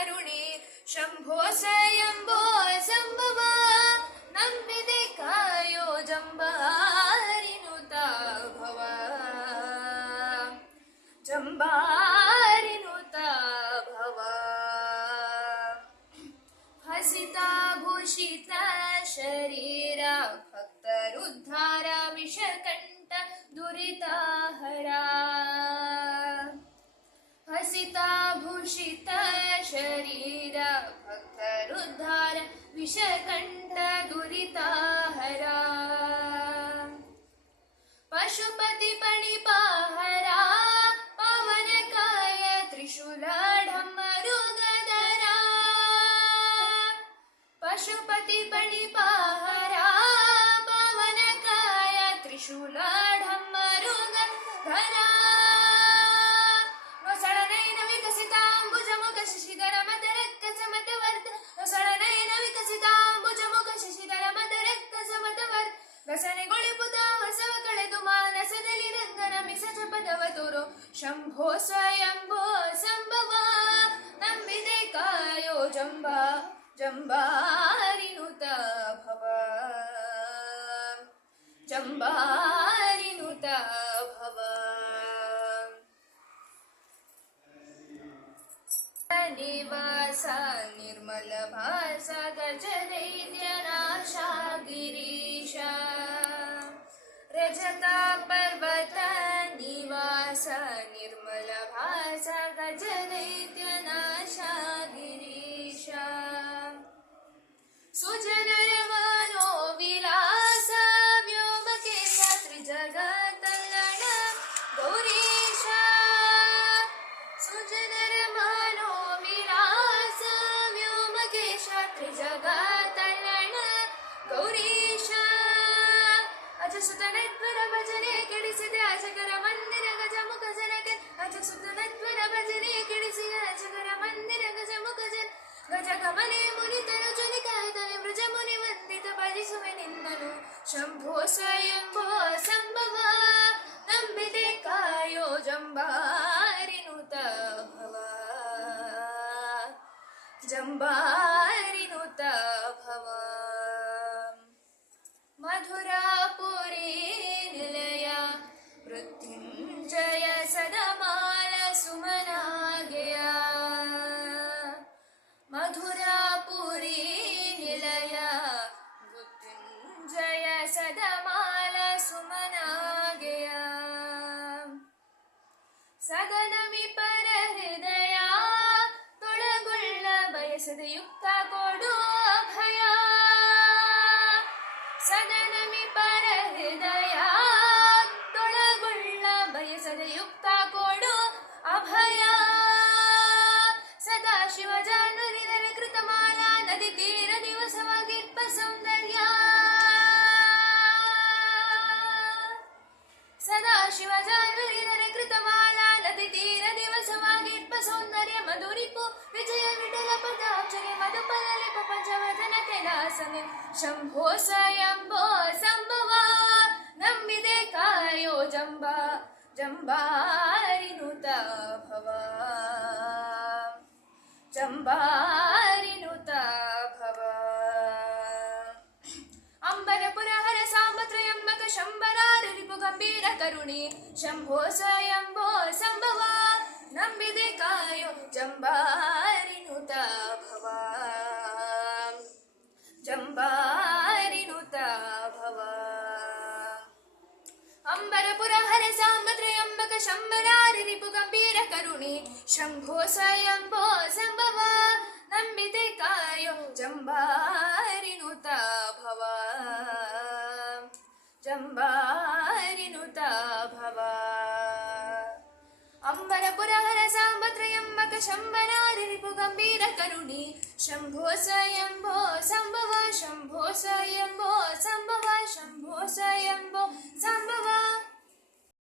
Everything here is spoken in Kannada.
ಕರುಣೆ ಶಂಭೋ ಸ್ವಯಂಭೋ ಸಂಭವ ನಂಬಿದೆ ಕಾಯೋ ಜಂಬಾರಿನುತ ಭವ ಜಂಬಾರಿನುತ ಭವ ಹಸಿತಾ ಭೂಷಿತ ಶರೀರ ಭಕ್ತರುದ್ಧಾರ ವಿಷಕಂಠ ದುರಿತಾಹರ ಹಸಿತಾ ಭೂಷಿತ ಶರೀರ ಭಕ್ತರುದ್ಧಾರ ವಿಷಕಂಠ ದುರಿತಾಹರ ಪಶುಪತಿ ಪಣಿಪಾಹರ ಪವನಕಾಯ ತ್ರಿಶೂಲಢಮ್ಮರುಗಧರ ಪಶುಪತಿ ಪಣಿಪಾಹರ ಪವನಕಾಯ ತ್ರಿಶೂಲಢಮ್ಮರುಗಧರ ನೊಸಳನಯನ ವಿಕಸಿತಾಂಬುಜಮುಖ ಶಶಿಧರ ಮದರಕ್ಕಸಮತವರ್ಧ ನೊಸಳನಯನ ವಿಕಸಿತಾಂಬುಜಮುಖ ಶಶಿಧರ ಮದರಕ್ಕಸಮತವರ್ಧ ರಸನೆಗೊಳಿಪುತ ಹೊಸವ ಕಳೆದು ಮಾನಸದಲ್ಲಿ ರಂಗನ ಮಿಸಜ ಪದವ ತೋರೋ ಶಂಭೋ ಸ್ವಯಂಭೋ ಸಂಭವ ನಂಬಿದೆ ಕಾಯೋ ಜಂಬಾರಿನುತ ಭವ ಜಂಬಾರಿನುತ ಭವ ನಿವಾಸ ನಿರ್ಮಲ ಭಾಸ ಗಜದೈತ್ಯನಾಶ ಗಿರೀಶ ರಜತ ಪರ್ವತ ನಿವಾಸ ನಿರ್ಮಲ ಭಾಸ ಗಜದೈತ್ಯನಾಶ ಗಿರೀಶ ಸುಜನರ ಮನೋ ವಿಲಾಸ ವ್ಯೋಮಕೇಶ ತ್ರಿಜಗತ್ತಲ್ಲಣ ಗೌರೀಶ ಸುಜನರ ಮನೋ ವಿಲಾಸ ವ್ಯೋಮಕೇಶ ತ್ರಿಜಗತ್ತಲ್ಲಣ ಗೌರೀಶ ಅಜಸುತನತ್ವರ ಭಜನೆ ಕೆಡಿಸಿದೆ ಅಜಗರ ಮಂದಿರ ಗಜಮುಖ ಜನಕ ಅಜಸುತನತ್ವರ ಭಜನೆ ಕೆಡಿಸಿದ ಅಜಗರ ಮಂದಿರ ಗಜಮುಖ ಜನ ಗಜ ಕಮಲೆ ಮುನಿತನು ಜನಿಕಾಯತನೆ ವೃಜ ಮುನಿ ವಂದಿತ ಭಜಿಸುವೆ ನಿನ್ನನು ಶಂಭೋ ಸ್ವಯಂಭೋ ಸಂಭವ ನಂಬಿದೆ ಕಾಯೋ ಜಂಬಾರಿನುತ ಭವ ಜಂಬಾರಿನುತ ಭವ ಮಧುರಾಪುರಿ ನಿಲಯ ಮೃತ್ಯುಂಜಯ ಸದಮಾಲ ಸುಮನಾಗೆಯ ಮಧುರಾಪುರಿ ನಿಲಯ ಮೃತ್ಯುಂಜಯ ಸದಮಾಲ ಸುಮನಾಗೆಯ ಸದನಮಿ ಪರ ಹೃದಯ ತೊಳಗೊಳ್ಳ ಬಯಸದ ಯುಕ್ತ ಕೊಡು ಅಭಯ ಸದನಮಿ ಪರ ಹೃದಯ ತೊಳಗೊಳ್ಳ ಬಯಸದ ಯುಕ್ತ ಕೊಡು ಅಭಯ ಸದಾಶಿವ ಜಾನುರಿದರ ಕೃತಮಾಲ ನದಿ ತೀರ ದಿವಸವಾಗಿಪ್ಪ ಸೌಂದರ್ಯ ಸದಾಶಿವ ಜಾನುರಿದರ ಕೃತಮಾಲ ನದಿ ತೀರ ದಿವಸವಾಗಿಪ್ಪ ಸೌಂದರ್ಯ ಮಧುರಿಪು ವಿಜಯ ವಿಠಲ ಪದಾಕ್ಷರೆ ಮಧುಪಲಲೆ ಪಂಚವದನ ಕೈಲಾಸನೆ ಶಂಭೋ ಸ್ವಯಂಭೋ ಸಂಭವ ನಂಬಿದೆ ಕಾಯೋ ಜಂಬಾರಿನುತ ಭವ ಜಂಬಾರಿನುತ ಭವ ಅಂಬರಪುರ ಹರ ಸಾಂಬತ್ರಯಂಬಕ ಶಂಬರಾರ ರಿಪು ಗಂಭೀರ ಕರುಣೆ ಶಂಭೋ ಸ್ವಯಂಭೋ ಸಂಭವ ನಂಬಿದೆ ಕಾಯೋ ಜಂಬಾರಿನುತ ಭವ ಜಂಬಾರಿನುತ ಭವ ಅಂಬರಪುರ ಹರ ಸಾಂಬತ್ರಯಂಬಕ ಶಂಬರಾರಿ ರಿಪು ಗಂಭೀರ ಕರುಣೆ ಶಂಭೋ ಸ್ವಯಂಭೋ ಸಂಭವ ನಂಬಿದೆ ಕಾಯೋ ಜಂಬಾರಿನುತ ಭವ ಜಂಬಾರಿನುತ ಭವ ಅಂಬರಪುರ ಹರ ಸಾಂಬತ್ರಯಂಬಕ ಶಂಬರಾರಿ ರಿಪು ಗಂಭೀರ ಕರುಣೆ ಶಂಭೋ ಸ್ವಯಂಭೋ ಸಂಭವ ಶಂಭೋ ಸ್ವಯಂಭೋ ಸಂಭವ ಶಂಭೋ ಸ್ವಯಂಭೋ ಸಂಭವ